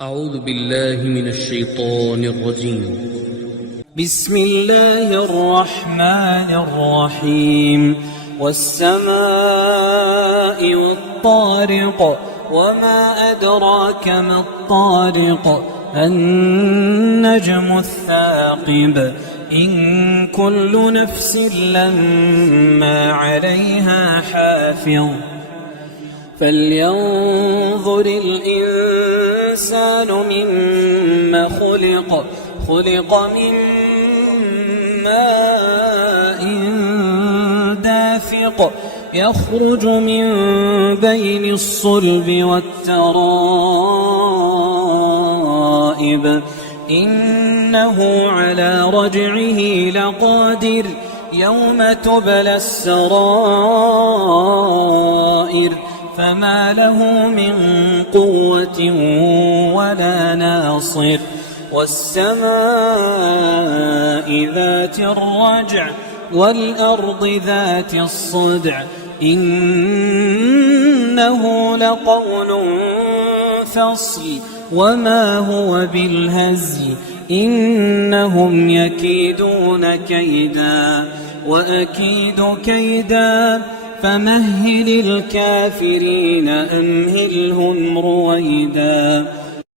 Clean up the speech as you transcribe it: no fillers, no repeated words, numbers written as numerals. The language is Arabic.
أعوذ بالله من الشيطان الرجيم. بسم الله الرحمن الرحيم. والسماء والطارق وما أدراك ما الطارق النجم الثاقب إن كل نفس لما عليها حافظ فلينظر الإنسان مما خلق من ماء دافق يخرج من بين الصلب والترائب إنه على رجعه لقادر يوم تبلى السرائر فما له من قوة ولا ناصر والسماء ذات الرجع والأرض ذات الصدع إنه لقول فصل وما هو بالهزل إنهم يكيدون كيدا وأكيد كيدا فمهل الكافرين أمهلهم رويدا